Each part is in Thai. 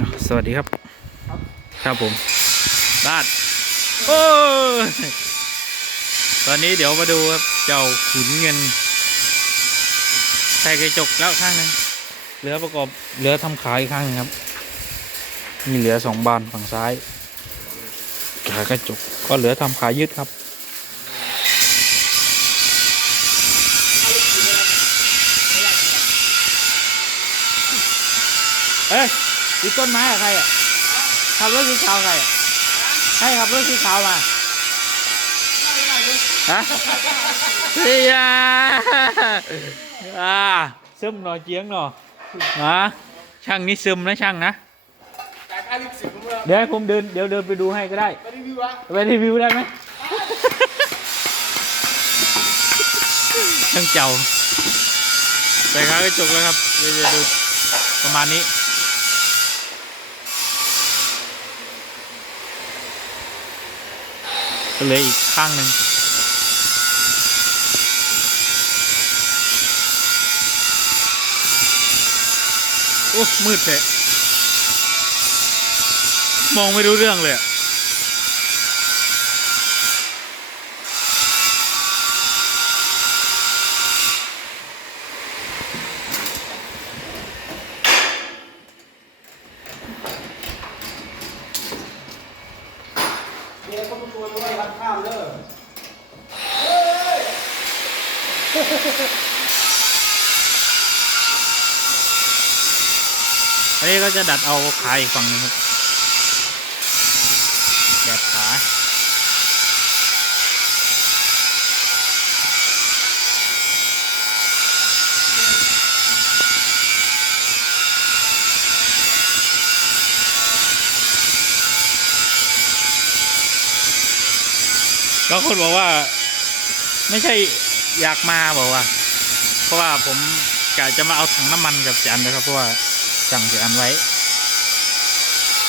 อะสวัสดีครับ ครับผมบ้านโอ้ยตอนนี้เดี๋ยวมาดูครับ เจ้าขุนเงินใส่กระจกแล้วข้างหนึงเหลือประกอบเหลือทำขายอีกข้างหนึงครับ มีเหลือสองบานฝั่งซ้ายขากระจกก็เหลือทำขายืดครับเอ้ อีต้นไม้อะใครอะขับรถสีขาวใครอะใครขับรถสีขาวมาฮะเฮียอ่าซึมหน่อยเจียงหน่อยนะช่างนี่ซึมนะช่างนะเดี๋ยวให้ผมเดินเดี๋ยวเดินไปดูให้ก็ได้ไม่ได้วิวอะไปรีวิวได้ไหมช่างเจ้าใส่ขากระจกแล้วครับเดี๋ยวดูประมาณนี้ เลยอีกข้างหนึ่งโอ้มืดเลยมองไม่รู้เรื่องเลยอะ เมียเขาชวนด้วยรัดข้ามเด้อ อันนี้ก็ จะดัดเอาขาอีกฝั่งหนึงครับดัดขาก็คนบอกว่า ไม่ใช่อยากมาบอกว่า เพราะว่าผมกะจะมาเอาถังน้ำมันกับจันนะครับเพราะว่า สั่งจันไว้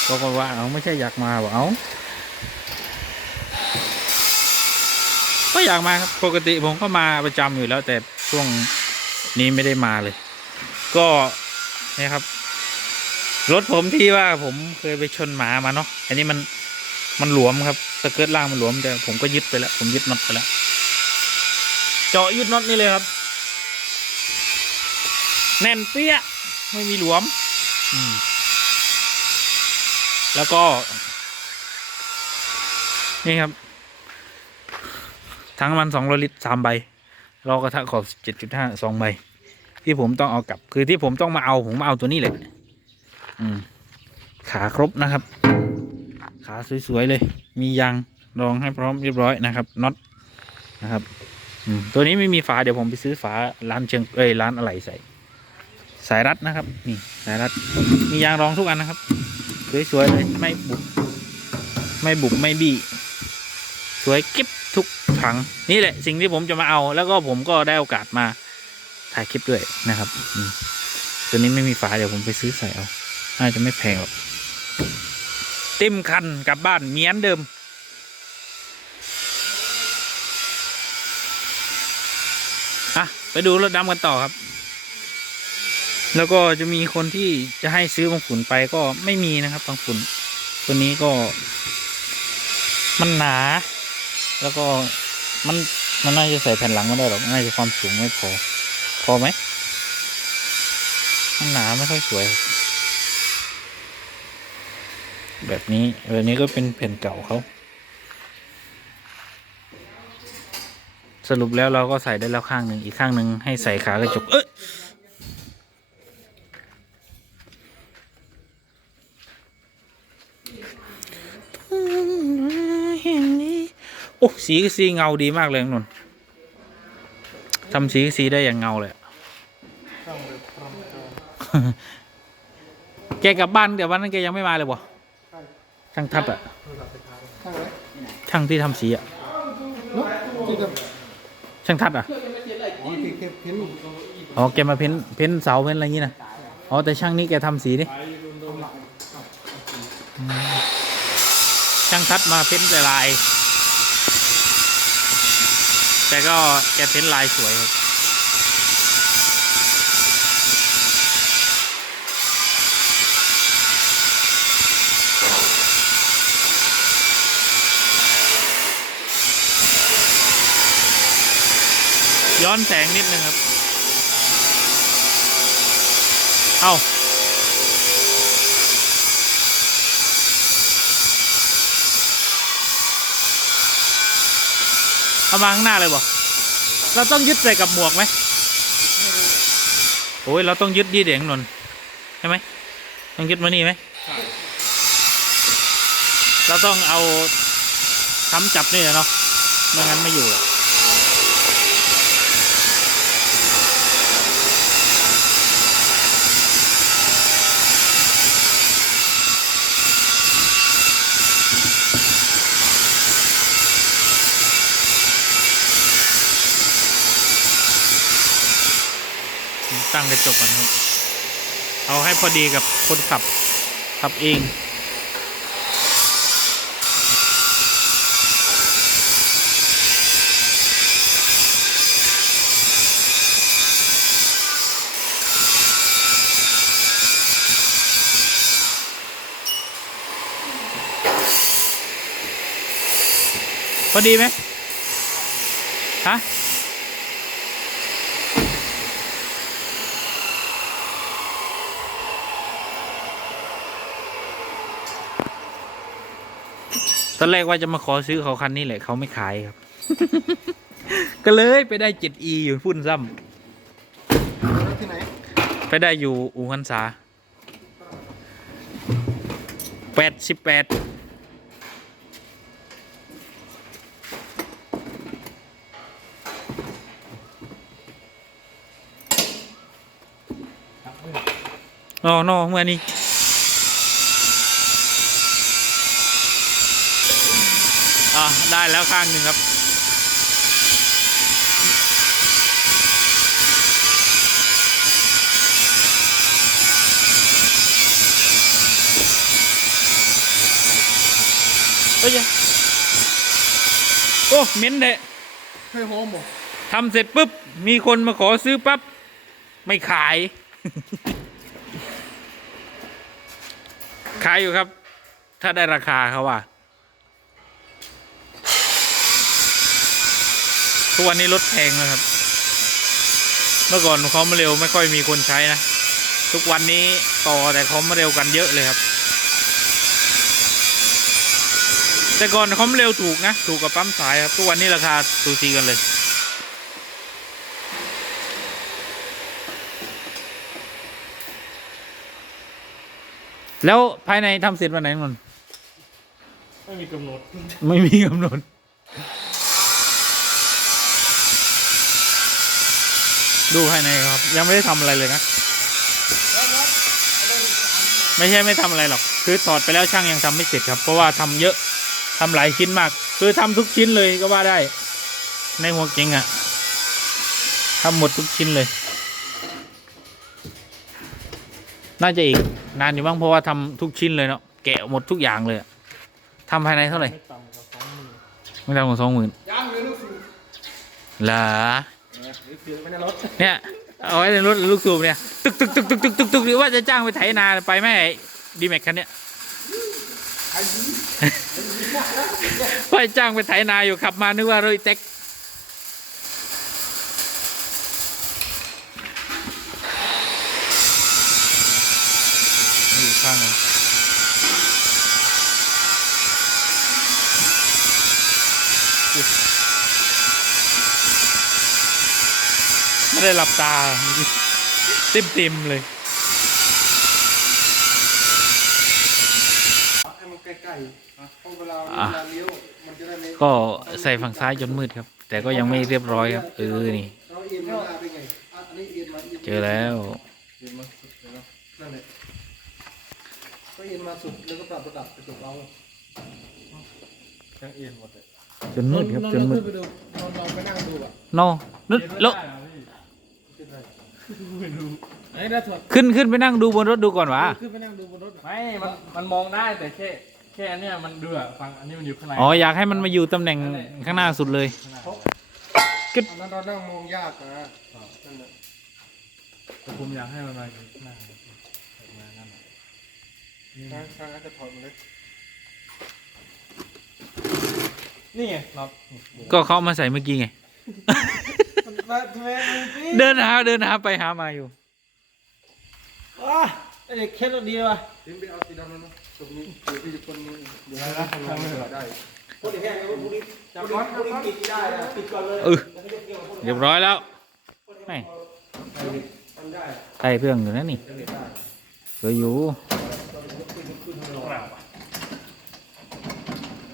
ก็คนว่าเอาไม่ใช่อยากมาบอเอาก็อยากมาครับปกติผมก็มาประจำอยู่แล้วแต่ช่วงนี้ไม่ได้มาเลย ก็เนี่ยครับ รถผมที่ว่าผมเคยไปชนหมามาเนาะอันนี้มันมันหลวมครับสเกิร์ตล่างมันหลวมแต่ผมก็ยึดไปแล้วผมยึดน็อตไปแล้วเจาะยึดน็อตนี่เลยครับ แน่นเปี้ย ไม่มีหลวม แล้วก็ นี่ครับทั้งมันสองลิตรสามใบรอกระทะขอบเจ็ดจุดห้าสองใบ ที่ผมต้องเอากลับ คือที่ผมต้องมาเอาผมมาเอาตัวนี้เลยอืม ขาครบนะครับ ขาสวยๆเลย มียางรองให้พร้อมเรียบร้อยนะครับน็อตนะครับ อืม ตัวนี้ไม่มีฝาเดี๋ยวผมไปซื้อฝาร้านเชียงเอ้ยร้านอะไรใส่ สายรัดนะครับ นี่สายรัด มียางรองทุกอันนะครับ สวยๆเลยไม่บุบไม่บุบไม่บี้สวยกิ๊บทุกถังนี่แหละสิ่งที่ผมจะมาเอา แล้วก็ผมก็ได้โอกาสมาถ่ายคลิปด้วยนะครับตัวนี้ไม่มีฝาเดี๋ยวผมไปซื้อใส่เอาน่าจะไม่แพงหรอกเต็มคันกลับบ้านเหมียนเดิม อะ ไปดูรถดำกันต่อครับ แล้วก็จะมีคนที่จะให้ซื้อบางฝุ่นไปก็ไม่มีนะครับบางฝุ่นตัวนี้ก็ มันหนา แล้วก็มันมันน่าจะใส่แผ่นหลังไม่ได้หรอกน่าจะความสูงไม่พอ พอไหมมันหนาไม่ค่อยสวย แบบนี้แบบนี้ก็เป็นแผ่นเก่าเขาสรุปแล้วเราก็ใส่ได้แล้วข้างหนึ่งอีกข้างหนึ่งให้ใส่ขากระจกเอ้ยโอ้ สีก็สีเงาดีมากเลยนนท์ทำสีก็สีได้อย่างเงาเลยอะช่างเดือดร้อนแกกลับบ้านแต่วันนั้นแกยังไม่มาเลยบ่ช่างทัดอะช่างไหมช่างที่ทำสีอะนุ๊กที่กับช่างทัดอะอ๋อที่เก็บเพ้นท์อ๋อแกมาเพ้นเพ้นเสาเพ้นอะไรอย่างงี้นะอ๋อแต่ช่างนี้แกทำสีนี่อืมช่างทัดมาเพ้นแต่ลาย แต่ก็แกเพ้นลายสวยครับย้อนแสงนิดนึงครับ เอา้า เอามาข้างหน้าเลยบ่เราต้องยึดใส่กับหมวกไหมโอ้ยเราต้องยึดดีเดียงนนท์ใช่ไหมต้องยึดมานี่ไหมเราต้องเอาค้ำจับนี่แหละเนาะไม่งั้นไม่อยู่หรอก ตั้งกระจกก่อนครับ เอาให้พอดีกับคนขับขับเองพอดีไหมฮะ ตอนแรกว่าจะมาขอซื้อเขาคันนี้แหละเขาไม่ขายครับ ก็เลยไปได้ 7e อยู่พุ่นซ้ที่ไหนำไปได้อยู่อู่ฮันษาแปดสิบแปดอ้โนเมื่อนี้ อะ ได้แล้วข้างหนึ่งครับเฮ้ยโอ้เหม็นเดะเคยหอมบ่ทำเสร็จปุ๊บ มีคนมาขอซื้อปั๊บ ไม่ขาย ขายอยู่ครับ ถ้าได้ราคาเขาว่า ทุกวันนี้รถแพงนะครับ เมื่อก่อนเขามาเร็วไม่ค่อยมีคนใช้นะ ทุกวันนี้ต่อแต่เขามาเร็วกันเยอะเลยครับ แต่ก่อนเขามาเร็วถูกนะ ถูกกับปั๊มสายครับทุกวันนี้ราคาสูสีกันเลยแล้วภายในทำเสร็จวันไหนนนท์ไม่มีกำหนด ไม่มีกำหนด ดูภายในครับ ยังไม่ได้ทำอะไรเลยนะ ไม่ใช่ไม่ทำอะไรหรอก คือถอดไปแล้วช่างยังทำไม่เสร็จครับ เพราะว่าทำเยอะทำหลายชิ้นมาก คือทำทุกชิ้นเลยก็ว่าได้ ในหัวเก่งอะทำหมดทุกชิ้นเลย น่าจะอีกนานอยู่บ้างเพราะว่าทำทุกชิ้นเลยเนาะแกะหมดทุกอย่างเลยอะทำภายในเท่าไหร่ไม่ต่ำกว่าสองหมื่นไม่ต่ำกว่าสองหมื่นยังเลยลูกสูบเหรอ หรือคือไม่ในรถเนี่ยเอาไว้ในรถลูกสูบเนี่ยตึกตึกตึกตึกตึกตึกตึกหรือว่าจะจ้างไปไถนาไปไหมดีแม็กคันเนี้ยไอ้ยี่ว่าจ้างไปไถนาอยู่ขับมานึกว่ารถอีแท็กนี่อีกข้างหนึงอุ๊ย ไม่ได้หลับตาเต็มเต็มๆเลยให้มันใกล้ๆเพราะเวลาเวอะลาเลี้ยวมันจะได้ไม่ก็ใส่ฝั่งซ้ายจนมืดครับ แต่ก็ยังไม่เรียบร้อยครับ เออ นี่เราเอียนมาหน้าได้ไงอะอันนี้เอียนมาอียนเจอแล้วเอียนมาสุดเลยเนาะนั่นแหละก็เอียนมาสุดแล้วก็ปรับระดับกระจกเรายังเอียนหมดเลยจนมืดครับจนมืดไปดูลองลองไปนั่งดูอะโนนึดแล้วขึ้น ได้ไม่รู้ไอ้ได้ถอดขึ้นขึ้นไปนั่งดูบนรถดูก่อนวะขึ้นไปนั่งดูบนรถไม่มันมันมองได้แต่แค่แค่อันเนี้ยมันเดือดฟังอันนี้มันอยู่ข้างในอ๋ออยากให้มันมาอยู่ตำแหน่งข้างหน้าสุดเลยอันนั้นเรานั่งมองยากนะนั่นแหละแต่ผมอยากให้มันมาอยู่ข้างหน้ามานั่นน่ะทางทางอาจจะถอดมาเลยนี่ไงน็อตก็เขาเอามาใส่เมื่อกี้ไงก็ มาทำไมมึงพี่เดินหาเดินหาไปหามาอยู่ ว้าไอ้เด็กแค่ตัวดีวะทิ้งไปเอาสีดำนั้นนะตรงนี้เดี๋ยวพี่จะคนนี้เดี๋ยวได้ให้ละทำงานทำไม่ได้ได้คนแห้งแล้วพวกนี้จับก้อนจับก้อนปิดได้นะปิดก่อนเลยเออเรียบร้อยแล้วไม่ทำได้ใส่เพื่องอยู่นั่นนี่จะเด็ดได้เหลืออยู่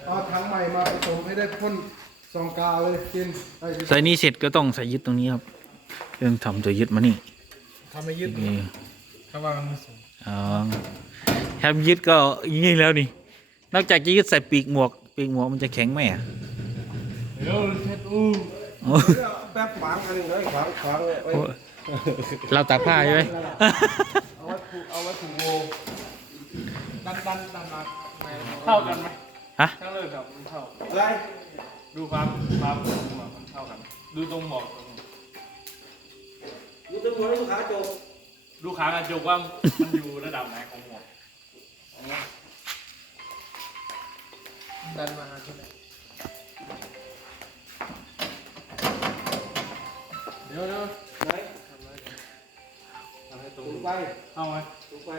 เอาถังใหม่มาผสมให้ได้พ่นซ องกาเลยกินได้ใส่นี้เสร็จก็ต้องใส่ยึดตรงนี้ครับเรื่องทำตัวยึดมานี่ทำไม่ยึดนี่ถ้าว่ามันไม่สูงอ๋อทำยึดก็อย่างนี้แล้วนี่ นอกจากจะยึดใส่ปีกหมวก ปีกหมวกมันจะแข็งไหมอะเดี๋ยวเช็ดอู้โอ้แป๊บขวางอันหนึงเลยขวางขวางไว้โหเราตากผ้าใช่ไหมเอาไว้ผูกเอาไว้ผูกโวดันดันดันมาเท่ากันไหมฮะช่างเลิกกับมันเท่าอะไร ดูความความสูงอะมันเท่ากัน ดูตรงหมอกตรงนี้อยู่ตำรวจลูกค้าโจกดูขากระจกว่ามันอยู่ระดับไหนของหมวกดันมาใช่ไหมเดี๋ยวเดี๋ยวไหนทำอะไรกันทำให้ตรถูงกไปเอาไหมถูกไป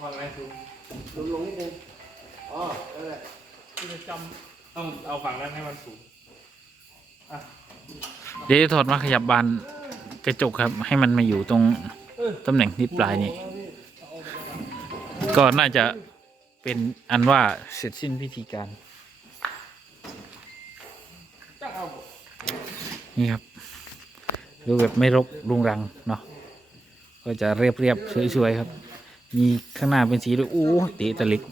วางไงถูกลงลงนิดนึงอ๋อนั่นแหละที่จะจำ ต้องเอาฝั่งนั้นให้มันสูงอะเดี๋ยวจะถอดมาขยับบานกระจกครับ ให้มันมาอยู่ตรงตำแหน่งที่ปลายนี้ ก็น่าจะเป็นอันว่าเสร็จสิ้นพิธีการ จะเอานี่ครับ ดูแบบไม่รกรุงรังเนาะก็จะเรียบเรียบๆสวยๆครับ มีข้างหน้าเป็นสีด้วยโอ้เตะตะลิก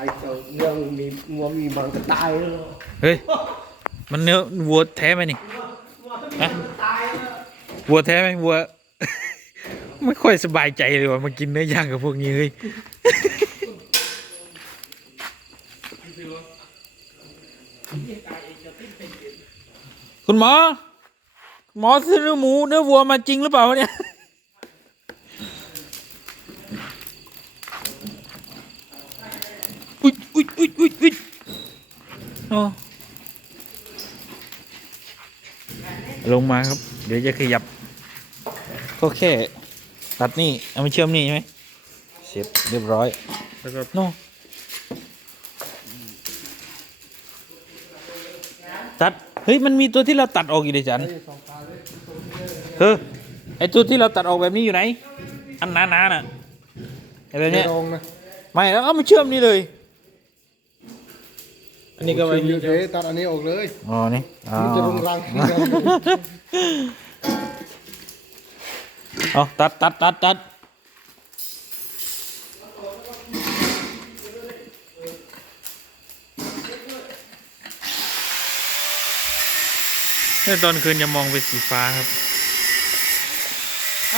ใครเจอเรื่องมีงัวมีบางจะตายแล้วเฮ้ย มันเนื้อวัวแท้ไหมนี่ ฮะวัวแท้ไหมวัว ไม่ค่อยสบายใจเลยว่ามากินเนื้อย่างกับพวกนี้เฮ้ย คุณหมอ หมอซื้อเนื้อหมูเนื้อวัวมาจริงหรือเปล่าวะเนี่ย อุ๊ยอุ๊ยอุ๊ยอุ๊ยอุ๊ยอ๋อลงมาครับ เดี๋ยวจะขยับ ก็แค่ตัดนี่ เอามาเชื่อมนี่ใช่ไหมเสร็จเรียบร้อย แล้วก็โน่ตัด เฮ้ย มันมีตัวที่เราตัดออกอยู่ในจันเฮ้ยไอตัวที่เราตัดออกแบบนี้อยู่ไหน อันหนาๆน่ะไอแบบไม่เนี้ยลงนะไม่แล้วเอามาเชื่อมนี่เลย อันนี้ก็ไว้เฉยๆตัดอันนี้ออกเลยอ๋อนี่อ๋อมันจะรุงรังเอาตัดตัดตัดตัดเนี่ยตอนคืนจะมองเป็นสีฟ้าครับ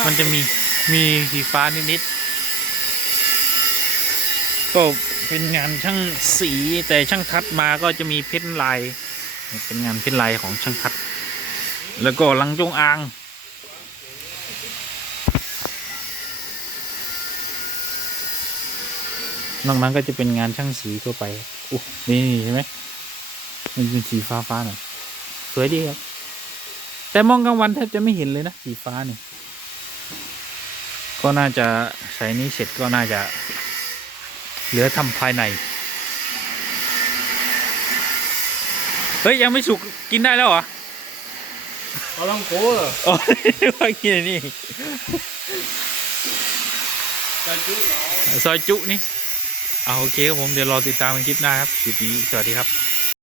มันจะมีมีสีฟ้านิดๆก็ เป็นงานช่างสีแต่ช่างทัดมาก็จะมีเพ้นลาย เป็นงานเพ้นลายของช่างทัด แล้วก็ลังจงอางนอกนั้นก็จะเป็นงานช่างสีทั่วไปอู้นี่ใช่ไหมมันเป็นสีฟ้าฟ้าๆหน่อยสวยดีครับ แต่มองกลางวันแทบจะไม่เห็นเลยนะสีฟ้านี่ ก็น่าจะใส่นี้เสร็จก็น่าจะ เหลือทำภายใน เฮ้ย ยังไม่สุกกินได้แล้วเหรอเอาลังโก้เหรออ๋อว่ากินอันนี่ใส่จุ๊เนาะซอยจุนี่เอาโอเคครับผมเดี๋ยวรอติดตามกันคลิปหน้าครับคลิปนี้สวัสดีครับ